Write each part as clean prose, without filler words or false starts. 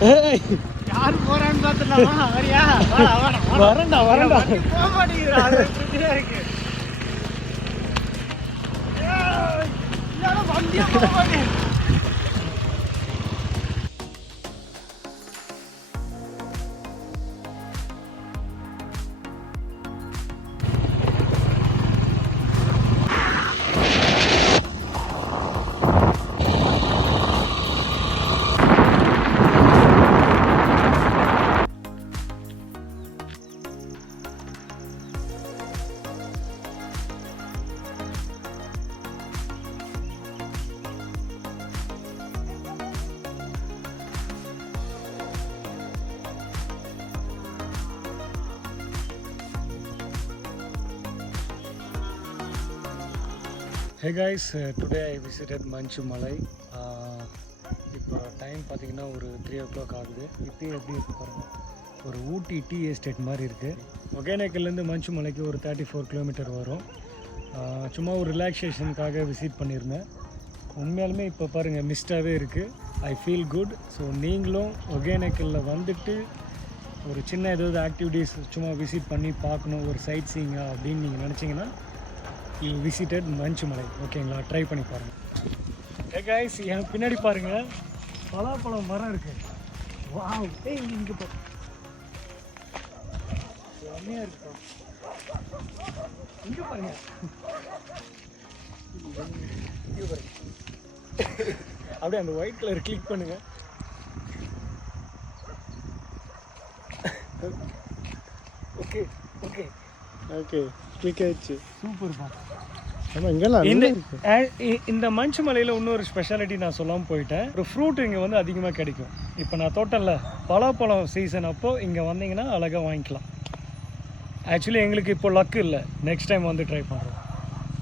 யாரு போறான்னு பாத்துடலாமா? வரியா? வரண்டா வரண்டா. போக மாட்டேங்கிறா, அது பிரச்சனையா இருக்கு. வண்டியா போக மாட்டேங்குது. Hey guys, today I visited Manchu Malai. இப்போ டைம் பார்த்தீங்கன்னா ஒரு 3 o'clock ஆகுது. இப்போ எப்படி இருக்கு பாருங்கள், ஒரு ஊட்டி டீ எஸ்டேட் மாதிரி இருக்குது. ஒகேனக்கல்லேருந்து மஞ்சு மலைக்கு ஒரு 34 கிலோமீட்டர் வரும். சும்மா ஒரு ரிலாக்ஸேஷனுக்காக விசிட் பண்ணியிருந்தேன். உண்மையாலுமே இப்போ பாருங்கள் மிஸ்டாகவே இருக்குது. I feel good. ஸோ நீங்களும் ஒகேனக்கல்லில் வந்துட்டு ஒரு சின்ன ஏதாவது ஆக்டிவிட்டீஸ் சும்மா விசிட் பண்ணி பார்க்கணும், ஒரு சைட் சீயிங்கா அப்படின்னு நீங்கள் நினச்சிங்கன்னா யூ விசிட்டட் மஞ்சு மலை. ஓகேங்களா, ட்ரை பண்ணி பாருங்கள். ஏ கைஸ், எனக்கு பின்னாடி பாருங்கள் பலாப்பழம் மரம் இருக்குது. வாவ், ஏய் இங்கே போ, செம்மையாக இருக்கு. இங்கே பாருங்க, இங்கே பாருங்க. அப்படியே அந்த ஒயிட் கலர் கிளிக் பண்ணுங்க. ஓகே ஓகே ஓகே, கிளிக் ஆயிடுச்சு. சூப்பர் பா. இந்த மஞ்சு மலையில் இன்னொரு ஸ்பெஷாலிட்டி நான் சொல்லாமல் போயிட்டேன். ஒரு ஃப்ரூட் இங்கே வந்து அதிகமாக கிடைக்கும். இப்போ நான் தோட்டம்ல பலாப்பழம் சீசன் அப்போது இங்கே வந்தீங்கன்னா அழகாக வாங்கிக்கலாம். ஆக்சுவலி எங்களுக்கு இப்போ லக்கு இல்லை, நெக்ஸ்ட் டைம் வந்து ட்ரை பண்ணுறோம்.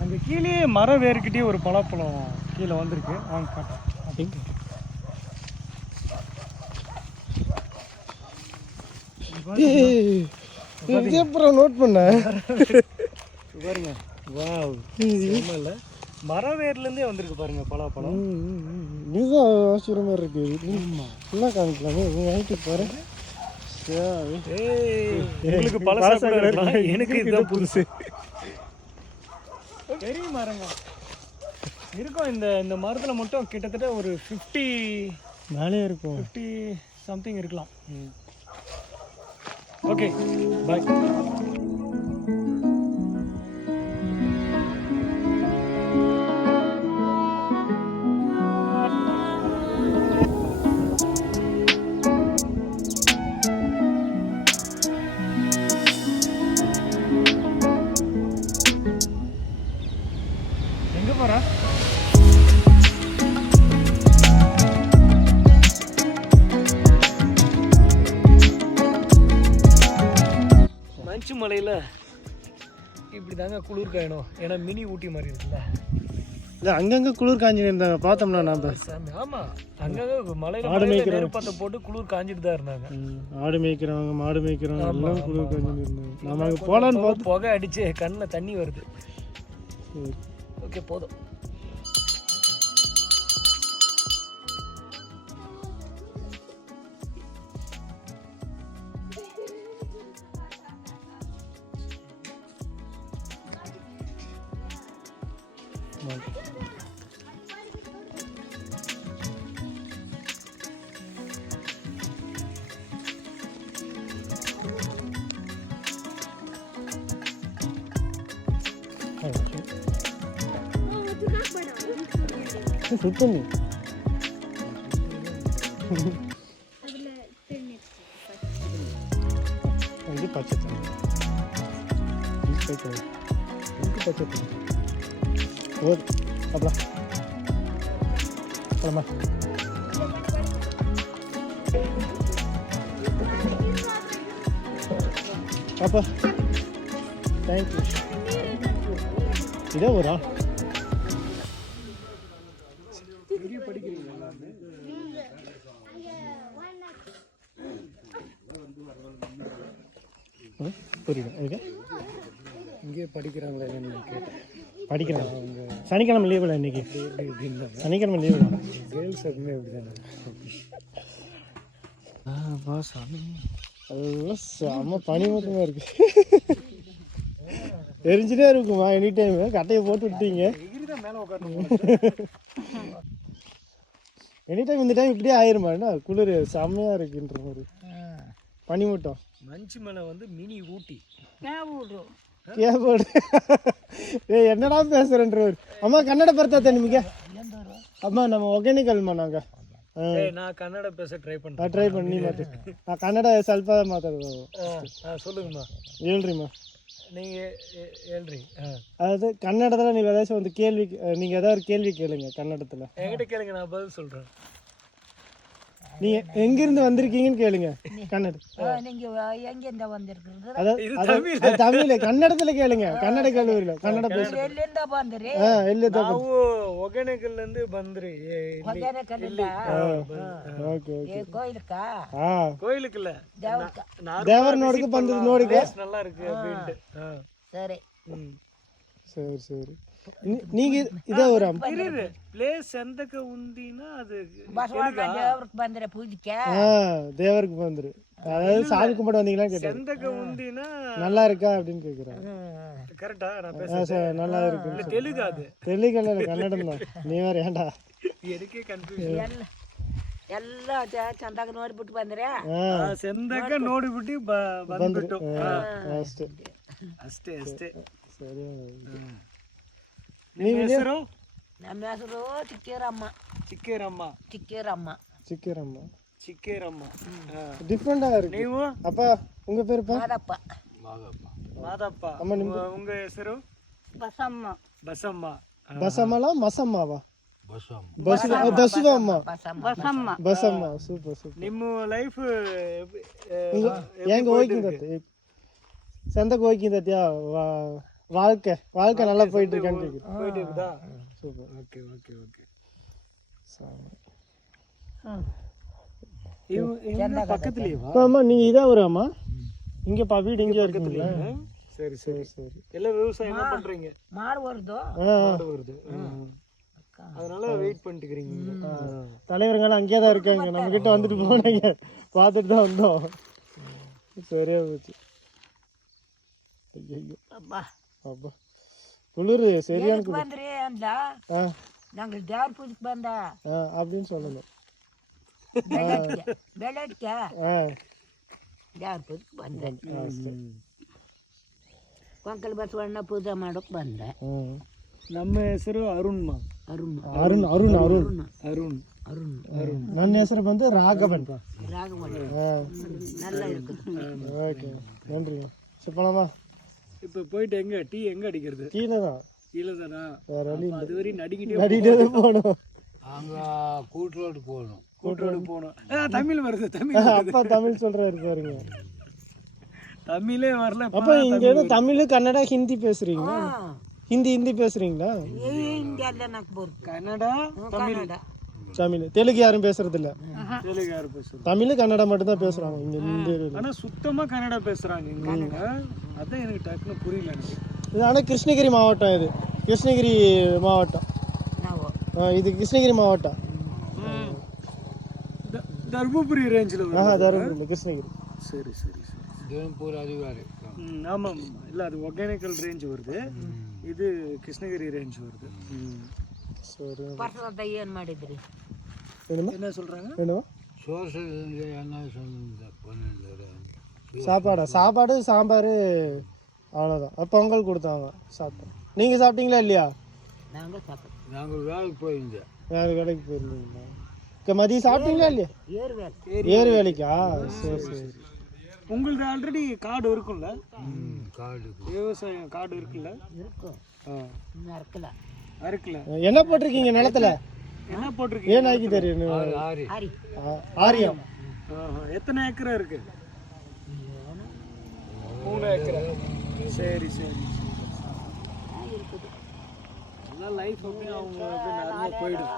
அங்கே கீழே மரம் வேறுக்கிட்டே ஒரு பலாப்பழம் கீழே வந்திருக்கு, வாங்க காட்டேன். நோட் பண்ண பாருங்க. வாவ், இல்லை மரம் வேர்லேருந்தே வந்திருக்கு பாருங்க பலாப்பழம். இதுதான் ஆச்சரியமா இருக்கு. ஃபுல்லாக காமிக்கலாமே, வாங்கிட்டு பாருங்க. உங்களுக்கு பழசா இருக்கலாம், எனக்கு இதுதான் புதுசு. பெரிய மரங்க இருக்கும். இந்த மரத்தில் மட்டும் கிட்டத்தட்ட ஒரு 50 மேலே இருக்கும், 50 சம்திங் இருக்கலாம். ஓகே, பாய். எங்கே போகிறா? மஞ்சு மலையில் இப்படி தாங்க குளிர் காயணும். ஏன்னா மினி ஊட்டி மாதிரி இருக்குல்ல. இல்லை, அங்கங்கே குளிர் காஞ்சின்னு இருந்தாங்க, பார்த்தோம்னா நம்ம. ஆமாம், அங்கங்கே மலையில் நெருப்பத்தை போட்டு குளிர் காஞ்சிட்டு தான் இருந்தாங்க. ஆடு மேய்க்கிறவங்க, மாடு மேய்க்கிறவங்க எல்லாம் குளிர் காஞ்சின்னு இருந்தாங்க. நம்ம அங்கே போகலான்னு பார்த்து புகை அடிச்சு கண்ணில் தண்ணி வருது. ஓகே, போதும். சுத்தம் இது பச்சை தண்ணி, பச்சை தண்ணி ஓ அப்பலாம் போலாமா? பாப்பா தேங்க்யூ. இதே ஊரா? புரியுது. இங்கேயே படிக்கிறாங்களே கேட்டேன். படிக்கிறாங்க. அவங்க சனிக்கிழமை லீவில் இன்னைக்கு எப்படி எப்படின்னு சனிக்கிழமை லீவு தான். கேர்ள்ஸ் எப்பவுமே அப்படி தானே. அதெல்லாம் செம்ம பனிமூட்டமாக இருக்கு. எரிஞ்சுட்டே இருக்குமா எனி டைம்? கட்டையை போட்டு விட்டீங்க எனி டைம். இந்த டைம் இப்படியே ஆயிருமா? என்ன குளிர் செம்மையாக இருக்குன்ற மாதிரி பனிமூட்டம். மஞ்சு மலை வந்து மினி ஊட்டி. கேபோடு என்னடா பேசுறேன்றவர். அம்மா கன்னட ಬರ್ತಾ ನಿಮಗೆ? ಅಮ್ಮ ನಮ್ಮ ಒಗ್ಗಣಿಕಲ್ಮ ನಾಗ நான் கன்னட பேச ட்ரை பண்ணுறேன். ಟ್ರೈ ಮಾಡಿ ನೀ ಮಾತು. ನಾ ಕನ್ನಡ ಸ್ವಲ್ಪ ಮಾತಾಡೋದು. சொல்லுங்கம்மா. ಹೇಳ್ರಿಮ್ಮ. நீங்கள் ಹೇಳ್ರಿ. அதாவது கன்னடத்தில் நீங்கள் ஏதாச்சும் வந்து கேள்வி, நீங்கள் ஏதாவது ஒரு கேள்வி கேளுங்க கன்னடத்தில். என்கிட்ட கேளுங்க, நான் பதில் சொல்கிறேன். நீங்கள் எங்கேருந்து வந்திருக்கீங்கன்னு கேளுங்க கன்னட. அதாவது தமிழ் கன்னடத்தில் கேளுங்க. கன்னட கல்லூரியில் கன்னட பேசுங்க. ನಾವು ಒಗೇನಕಲ್ನಿಂದ ಬಂದ್ರಿ. Okay okay. கோயிலுக்குல்ல, தேவர் நோடுக்கு ಬಂದು ನೋಡಿ நல்லா இருக்கு அப்படின்ட்டு. சரி சரி சரி. நீங்க இதே ஒரு ಪ್ಲೇಸ್ ಎಂತಕ ಉಂದಿನ ಅದು தேவருக்கு ಬಂದ್ರೆ ಪೂಜೆಗೆ. தேவருக்கு வந்துரு. அதாவது சாமி கும்பிட வந்தீங்களா கேட்டேன். ಎಂತಕ ಉಂದಿನ நல்லா இருக்கா அப்படின்னு கேக்குறேன். கரெக்டா நான் பேசுறது? நல்லா இருக்கு. தெலுங்கு அது. தெலுங்கு இல்ல, கன்னடம் தான். நீ வேற ஏன்டா எனக்கே கன்ஃபியூஷன். ಎಲ್ಲ ಚಂದಾಗ ನೋಡ್ಬಿಟ್ಟು ಬಂದ್ರೆ ಚಂದಾಗ ನೋಡಿಬಿಟ್ಟು ಬಂದ್ಬಿಟ್ಟು ಅಷ್ಟೇ ಅಷ್ಟೇ ಅಷ್ಟೇ. ಸರಿ. ನಿಮ್ಮ ಹೆಸರು? ನಮ್ಮ ಹೆಸರು ಚಿಕ್ಕೇರಮ್ಮ. ಚಿಕ್ಕೇರಮ್ಮ. ಚಿಕ್ಕೇರಮ್ಮ. ಚಿಕ್ಕೇರಮ್ಮ. ಚಿಕ್ಕೇರಮ್ಮ. டிஃபரெண்டா இருக்கு. ನೀವು? அப்பா உங்க பேருப்பா? ಮಾದಪ್ಪ. ಮಾದಪ್ಪ. உங்க ಹೆಸರು? ಬಸಮ್ಮ. ಬಸಮ್ಮ. ಬಸಮ್ಮಲಾ ಮಸಮ್ಮವಾ? ಬಸವಮ್ಮ. ಬಸಮ್ಮ. Super super. ನಿಮ್ಮ ಲೈಫ್ ಹೆಂಗ್ ಹೋಗಿಂದತ್ತೆ? சந்தைக்கு போய்க்கிந்தத்தியா? வாழ்க்கை நல்லா போயிட்டு இருக்கான்னு போயிட்டு இருக்குதா? சூப்பர். Okay okay okay. பக்கத்துலயேவா? ஆமா. நீங்க இதான் வருமா? இங்கப்பா வீடு இங்கே இருக்குங்களா? சரி சரி சரி. எல்லாம் விவசாயம் என்ன பண்றீங்க? மாடு வருதோ? மாடு வருது. அதனால வெயிட் பண்ணிட்டு இருக்கீங்க. தலைவருங்க அங்கேயே தான் இருக்காங்க. நம்ம கிட்ட வந்துட்டு போனாங்க, பார்த்துட்டு தான் வந்தோம். சரியா போச்சு. ஐயோ அப்பா அப்பா குளிர் சரியான குளிர். ಬಂದ್ರಿ ಅಂದ நாங்கள் தேவர் பூஜைக்கு ಬಂದ அப்படின்னு சொல்லணும். ಬೆಳಗ್ಗೆ ದೇವ್ರ ಪೂಜೆಗೆ ಬಂದೆ. ಕೊಂಕಲ್ ಬಸವಣ್ಣ ಪೂಜೆ ಮಾಡೋಕೆ ಬಂದೆ. ನಮ್ಮ ಹೆಸರು ಅರುಣ್ಮ. ಅರುಣ್ ಅರುಣ್ ಅರುಣ್ ಅರುಣ್ ಅರುಣ್ ಅರುಣ್ ಅರುಣ್. ನನ್ನ ಹೆಸರು ಬಂದು ராகவன். ராகவன். நல்லா இருக்குது. ஓகே நன்றி. போலாமா? இப்போ போயிட்டு எங்க டீ எங்க அடிக்கிறது? கீழே தான். கீழே தானா? வேற வழி இல்லை. அதுவரை நடிக்கிட்டே போகணும். அங்க கூட்டோடு போகணும். கூட்டோடு போகணும். தமிழ் வருது. தமிழ் அப்பா தமிழ் சொல்றாரு பாருங்க. தமிழே வரல. அப்ப இங்க ஏதோ தமிழ் கன்னடா ஹிந்தி பேசுறீங்களா? ஹிந்தி பேசுறீங்களா? ಹಿಂದಿ ಎಲ್ಲ ನಾಲ್ಕು ಬರುತ್ತೆ. கன்னடா தமிழ். தமிழ் தெலுங்கு யாரும் பேசுறது இல்ல. தெலுங்கு யாரும் பேசுறது? தமிழ் கன்னடா மட்டும் தான் பேசுறாங்க இங்க. ஆனா சுத்தமா கன்னடா பேசுறாங்க இங்க. அதான் எனக்கு டக்குனு புரியல எனக்கு. இது ஆனா கிருஷ்ணகிரி மாவட்டம். இது கிருஷ்ணகிரி மாவட்டம். இது கிருஷ்ணகிரி மாவட்டம். தர்மபுரி ரேஞ்சில் வரும். தர்மபுரி கிருஷ்ணகிரி. சரி சரி சரி. தினப்பூர் அதிகாரி. ஆமாம். இல்லை அது ஒகேனக்கல் ரேஞ்ச் வருது, இது கிருஷ்ணகிரி ரேஞ்ச் வருது. சரி. ಪರ್ಸದ ಏನು ಮಾಡಿದ್ರಿ? என்ன சொல்கிறாங்க? வேணுமா? சோசியல் என்ன சாப்பாடு சாம்பார் அவ்வளோதான். பொங்கல் கொடுத்தாங்க, சாப்பிட்டோம். நீங்கள் சாப்பிட்டீங்களா இல்லையா? நாங்கள் சாப்பிட்டோம். நாங்கள் வேலைக்கு போயிருந்தேன். வேறு வேலைக்கு போயிருந்தீங்களா? மதியம் சாப்பிட்டீங்களா இல்லையா? ஏறு வேலைக்கா? சரி சரி. உங்களுக்கு ஆல்ரெடி கார்டு இருக்கும்ல? காடு விவசாயம் கார்டு இருக்குல்ல? இருக்கும். அறுக்கல. அறுக்கல. என்ன போட்டிருக்கீங்க நிலத்துல? என்ன போட்டிருக்கீங்க? ஏன் ஆக்கி தெரியும்? ஆரியம். எத்தனை ஏக்கரா இருக்கு? 3 ஏக்கரா. சரி சரி. எல்லாம் லைஃப் அப்படியே அவங்களுக்கு நல்லா போயிடும்.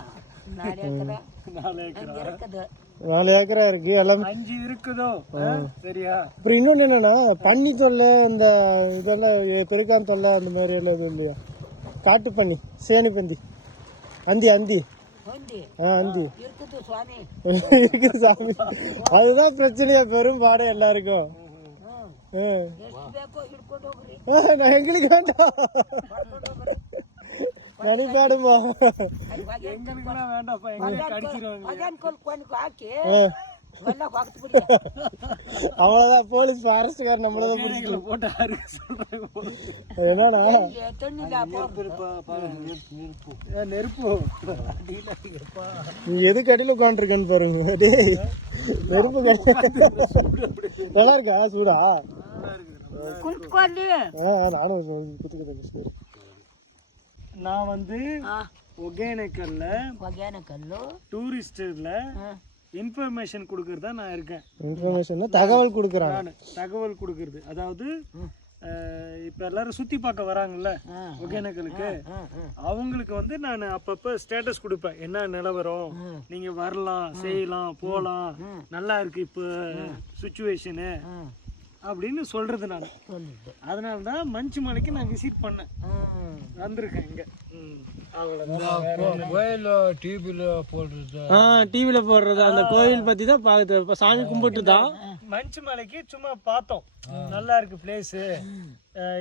4 ஏக்கரா இருக்கு. எல்லாம் 5 இருக்குதோ? சரியா. அப்புறம் இன்னொன்று என்னன்னா, பன்னி தொல்லை, இந்த இதெல்லாம் பெருக்கான் தொல்லை அந்த மாதிரி எல்லாம் இது இல்லையா? காட்டு பன்னி, சேனி பந்தி, அந்தி ஹந்தி அந்தி இருக்குது சுவாமி. இருக்குது சாமி. அதுதான் பிரச்சனையா பெரும் பாடு எல்லாருக்கும். ಎಷ್ಟು ಬೇಕೋ ಹಿಡ್ಕೊಂಡು ಹೋಗ್ರಿ. நான் எங்களுக்கு வேண்டாம் மணிக்காடுமா எங்களுக்குலாம் வேண்டாம்ப்பா, எங்களை கடிச்சிருவாங்க. ಅದೇನ್ ಕೊಲ್ಕೊಂಡು ಹಾಕಿ ಎಲ್ಲ ಹೋಗ್ತು ಬಿಡಿ. அவ்வளவுதான் போலீஸ் ஃபாரஸ்ட்கார் நம்மளதான் எங்களை போட்டு அறுக்க சொல்றாங்க. என்னன்னா ತಣ್ಣಿಲ್ಲ நெருப்பு நீ எதுக்கு அடியில் உட்காந்துருக்கேன்னு பாருங்க. டேய் நெருப்பு நல்லா இருக்கா சூடா? ಕುಂತ್ಕೊಳ್ಳಿ. நானும் குத்துக்கிட்டேன். நான் வந்து ஒகேனக்கல்ல ಹೊಗೆನಕಲ್ಲು டூரிஸ்ட்ல இன்ஃபர்மேஷன் கொடுக்கறதா நான் இருக்கேன். இன்ஃபர்மேஷன் தகவல் கொடுக்குறாங்க. நான் தகவல் கொடுக்கறது, அதாவது இப்ப எல்லாரும் சுத்தி பார்க்க வராங்கல்ல ஒகேனக்கலுக்கு, அவங்களுக்கு வந்து நான் அப்பப்ப ஸ்டேட்டஸ் கொடுப்பேன். என்ன நிலவரம், நீங்க வரலாம், செய்யலாம், போலாம், நல்லா இருக்கு இப்ப சுச்சுவேஷனு அப்படின்னு சொல்றது நான். அதனால தான் மஞ்சு மலைக்கு நான் விசிட் பண்ணேன், வந்திருக்கேன் இங்க. கோயில் டிவியில் போடுறது, டிவியில போடுறது அந்த கோயில் பத்தி தான் பார்த்து சாமி கும்பிட்டு தான் மஞ்சு மலைக்கு சும்மா பார்த்தோம். நல்லா இருக்கு பிளேஸ்,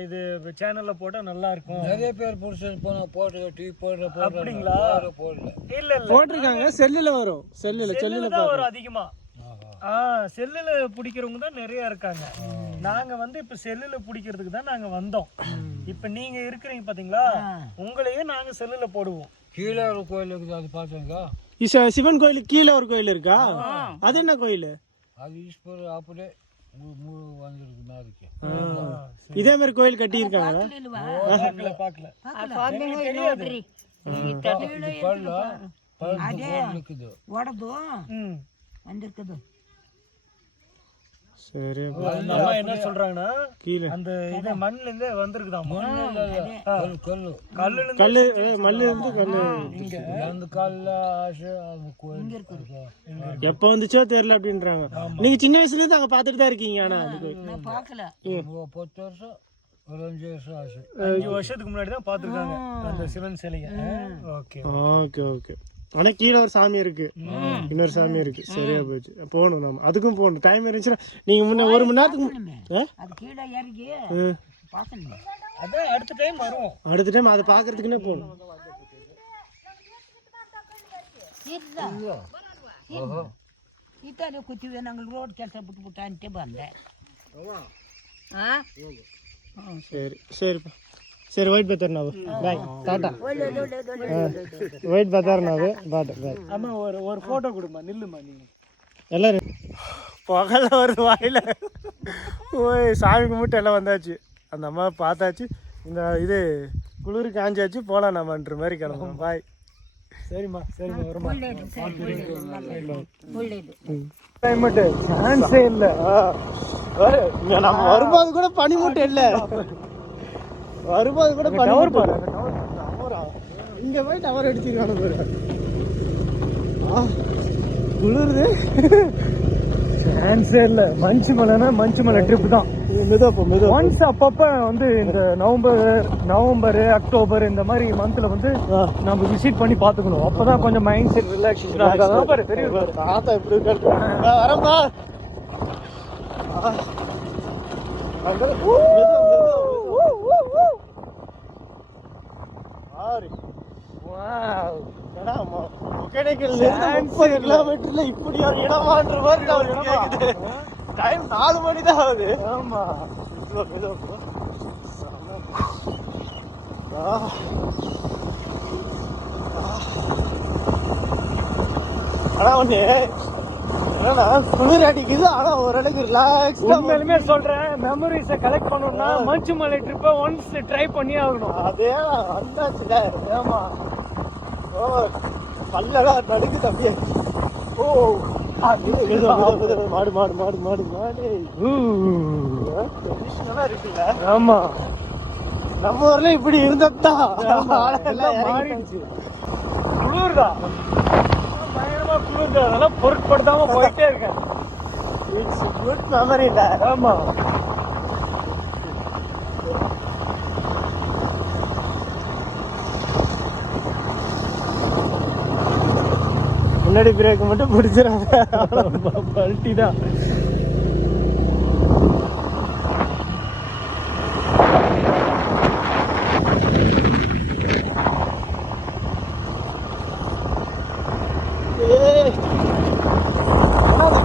இது சேனல்ல போட்டா நல்லா இருக்கும். நிறைய பேர் புடிச்சு போனா போட்டு டிவி போடுற அப்படிங்களா? போடல. இல்ல இல்ல போட்டிருக்காங்க. செல்லுல வரும். செல்லுல தான் வரும் அதிகமா. செல்லுல பிடிக்கிறவங்க தான் நிறைய இருக்காங்க. நாங்க வந்து இப்ப செல்லுல பிடிக்கிறதுக்கு தான் நாங்க வந்தோம். இப்ப நீங்க இருக்கிறீங்க பாத்தீங்களா, உங்களையே நாங்க செல்லுல போடுவோம். கீழே ஒரு கோயில் இருக்குது, அது பார்த்தீங்க. சிவன் கோயிலுக்கு கீழே ஒரு கோயில் இருக்கா? அது என்ன கோயில்? அது ஈஸ்வரர் அப்படியே வந்துருக்கு மேலுக்கு. இதே மாதிரி கோயில் கட்டி இருக்காங்க. பாக்கல ನೋಡ್ರಿ இருக்குது ಒಡೆದು வந்திருக்குது. சரி, அம்மா என்ன சொல்றாங்கன்னா கீழே அந்த இது மண்ணுல இருந்து வந்திருக்குதாம். கல்லு கல்லுல கல்லு மல்லு இருந்து கல்லு இங்க அந்த கல்ல ஆசை அந்த கோயில் எப்ப வந்துச்சோ தெரியல அப்படின்றாங்க. நீங்க சின்ன வயசுல இருந்து அங்க பாத்துட்டு தான் இருக்கீங்க. ஆனா நான் பார்க்கல. 10 வருஷம் ஒரு 5 வருஷம் ஆச்சு. 5 வருஷத்துக்கு முன்னாடி தான் பாத்துருக்காங்க அந்த சிவன் சிலையை. Okay okay okay. ஆனா கீழே ஒரு சாமி இருக்கு, இன்னொரு சாமி இருக்கு. சரியா போச்சு, போகணும் நம்ம. அதுக்கும் போகணும். டைம் இருந்துச்சுன்னா நீங்க முன்ன 1 மணி நேரத்துக்கு அது கீழே இறங்கி பார்க்கணும். அதான் அடுத்த டைம் வரும். அடுத்த டைம் அதை பாக்குறதுக்குன்னே போகணும். ಈ ತರ ಕೂತೀವಿ, ನಂಗೆ ರೋಡ್ ಕೆಲಸ ಬಿಟ್ಬಿಟ್ಟ ಅಂತ ಬಂದೆ. சரி சரிப்பா. சரி ஒயிட் பத்தர் நாவு பாய் டாடா. ஒயிட் பத்தர் நாவு பாய் பாய். அம்மா ஒரு போட்டோ கொடுமா, நில்லுமா நீங்க எல்லாரும். புகழ வருது வாயில. ஓய் சாமி கும்பிட்டு எல்லாம் வந்தாச்சு. அந்த அம்மா பார்த்தாச்சு. இந்த இது குளிர் காஞ்சாச்சு, போகலாம் நம்மன்ற மாதிரி கிளம்புறோம். பாய். சரிம்மா சரிம்மா வருமா. ಒಳ್ಳೇದು சான்ஸே இல்ல. நம்ம வரும்போது கூட பனி மூட்டை இல்ல. வரும்போது கூட பனி டவர் பாரு, இங்க போய் டவர் அடிச்சிருக்கானு பாரு. குளிருது. சான்ஸே இல்ல. மஞ்சு மலைனா மஞ்சு மலை ட்ரிப் தான். ஒன்ஸ் அப்பப்ப வந்து இந்த நவம்பர் அக்டோபர் இந்த மாதிரி மந்த்ல வந்து நம்ம விசிட் பண்ணி பாத்துக்கணும். அப்பதான் கொஞ்சம் மைண்ட் செட் ரிலாக்ஸேஷனா இருக்கும். பாரு தெரியும் தாத்தா எப்படி இருக்காரு. வரம்பா. கிலோமீட்டர்ல இப்படி ஒரு இடமான்ற மாதிரி டைம் 4 மணி தான் ஆகுது. ஆமா. ஆனா ஒண்ணு என்னன்னா குளிர் அடிக்குது, ஆனா ஓரளவுக்கு ரிலாக்ஸ். உண்மையிலுமே சொல்றேன், மெமரிஸை கலெக்ட் பண்ணணும்னா மஞ்சு மலை ட்ரிப்பை ஒன்ஸ் ட்ரை பண்ணி ஆகணும். அதே வந்தாச்சுல. ஆமா. ஓ பல்லெல்லாம் நடுக்கு தம்பியா. ஓ மாடு மாடு மாடு மாடு மாடு இருக்குல்ல. ஆமா, நம்ம ஊர்ல இப்படி இருந்ததுதான் மாறிடுச்சு. குளிர்தான், பயங்கரமா குளிர்து. அதெல்லாம் பொருட்படுத்தாம போயிட்டே இருக்கேன். இட்ஸ் குட் மெமரி இல்ல. ஆமா. முன்னாடி பிரேக் மட்டும் பிடிச்சிடாங்க. பல்ட்டி தான்.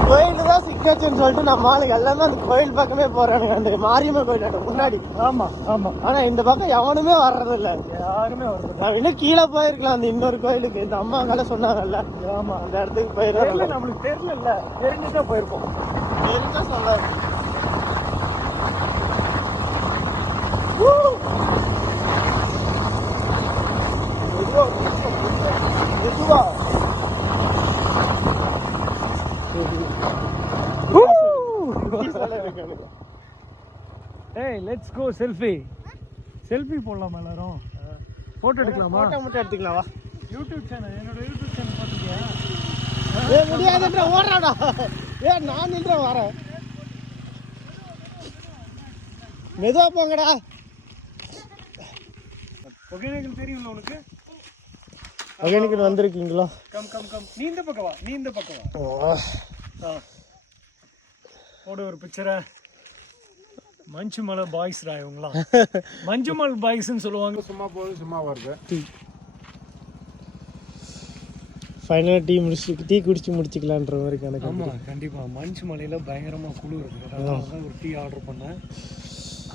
கோயில் தான் சிக்னேச்சர்னு சொல்லிட்டு நம்ம ஆளுங்க எல்லாமே அந்த கோயில் பக்கமே போறானுங்க. அந்த மாரியம்மன் கோயில் முன்னாடி. ஆமா ஆமா, ஆனா இந்த பக்கம் எவனுமே வர்றதில்ல. யாருமே வருது. நான் இன்னும் கீழே போயிருக்கலாம் அந்த இன்னொரு கோயிலுக்கு. இந்த அம்மா கால சொன்னாங்கல்ல. ஆமா, அந்த இடத்துக்கு போயிடலாம். நம்மளுக்கு தெரியல, தெரிஞ்சுதான் போயிருப்போம். தெரிஞ்சா சொல்லாது. ஏய், லெட்ஸ் கோ செல்ஃபி போடலாமா எல்லாரும்? போட்டோ எடுக்கலாமா? போட்டோ மட்டும் எடுத்துக்கலாமா? யூடியூப் சேனல், என்னோட யூடியூப் சேனல் பார்த்துக்கியா? முடியாதுன்ற ஓடுறாடா. நான் நின்ற வரேன். மெதுவா போங்கடா. ஒகேனக்கல் தெரியும்ல உனக்கு? ஒகேனக்கல் வந்திருக்கீங்களா? கம் கம் கம், நீ இந்த பக்கம் வா, நீ இந்த பக்கம் வா. போட ஒரு பிக்சரை. மஞ்சுமலை பாய்ஸ் ரா இவங்களாம். மஞ்சுமல் பாய்ஸ்ன்னு சொல்லுவாங்க. சும்மா போகுது, சும்மா வருது. ஃபைனலாக டீ குடிச்சு முடிச்சுக்கலான்ற மாதிரி கணக்கு. ஆமாம், கண்டிப்பாக. மஞ்சு மலையில் பயங்கரமாக குளிர் இருக்குது. அதனால தான் ஒரு டீ ஆர்டர் பண்ணேன்.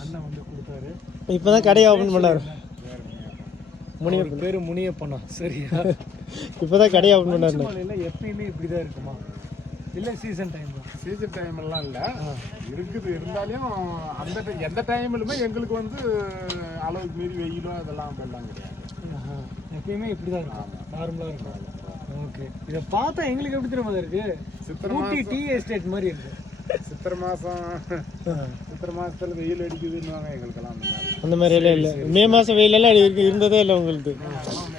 அண்ணன் வந்து கொடுத்தாரு. இப்போ தான் கடையை ஓப்பன் பண்ணார். முனியப்பன் பேர் முனியப்பண்ணா. சரியா? இப்போ தான் கடையை ஓப்பன் பண்ணார். மலையில் எப்பயுமே இப்படி தான் இருக்குமா? இல்லை சீசன் டைம் தான்? சீசன் டைம் எல்லாம் இல்லை, இருக்குது. இருந்தாலும் அந்த எந்த டைம்லுமே எங்களுக்கு வந்து அளவுக்கு மீறி வெயிலோ அதெல்லாம் வெள்ளம் கிடையாது. எப்பயுமே இப்படி தான் இருக்கும், நார்மலாக இருக்கும். ஓகே, இதை பார்த்தா எங்களுக்கு எப்படி தெரியுமா இருக்கு? ஊட்டி டீ எஸ்டேட் மாதிரி இருக்கு. சித்திரை மாசத்துல வெயில் அடிக்குதுன்னு எங்களுக்கெல்லாம் அந்த மாதிரி எல்லாம் இல்லை. மே மாதம் வெயிலெல்லாம் இருந்ததே இல்லை உங்களுக்கு.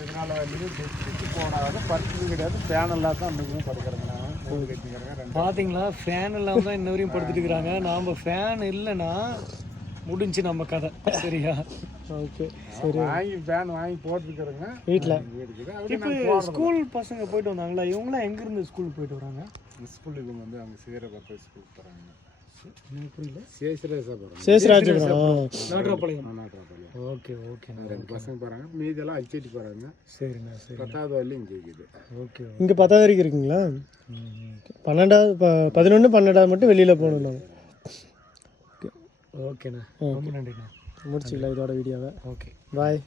இதனால சுற்றி போனாலும் படுத்தது கிடையாது. ஃபேன் எல்லாம் தான் அன்றைக்குமே படுக்கிறேங்க. பார்த்தீங்களா, ஃபேன் இல்லாமல் தான் இன்ன வரையும் படுத்துட்டு இருக்கிறாங்க. நாம் ஃபேன் இல்லைன்னா முடிஞ்சு நம்ம கதை. சரியா? ஓகே, சரி. ஃபேன் வாங்கி போட்டுருக்குறேங்க வீட்டில். இப்போ ஸ்கூல் பசங்க போயிட்டு வந்தாங்களா? இவங்களாம் எங்கேருந்து ஸ்கூலுக்கு போயிட்டு வராங்க? ஸ்கூல் இவங்க வந்து அவங்க சீரகப்பை ஸ்கூலுக்கு போகிறாங்க. புரியல. சேஷராஜபுரம், நாட்ராபாளையம். ஓகே ஓகே, 2 பசங்க போகிறாங்க. மீதெல்லாம் அச்சேட்டி போகிறாங்க. சரிண்ணா, சரி. 10வது வரலையும் இங்கே இருக்குது. ஓகே. இங்கே 10வது வரைக்கும் இருக்குங்களா? 12வது 11 12வது மட்டும் வெளியில் போகணும் நாங்கள். ஓகேண்ணா, ரொம்ப நன்றிண்ணா. முடிச்சுக்கலாம் இதோட வீடியோவை. ஓகே, பாய்.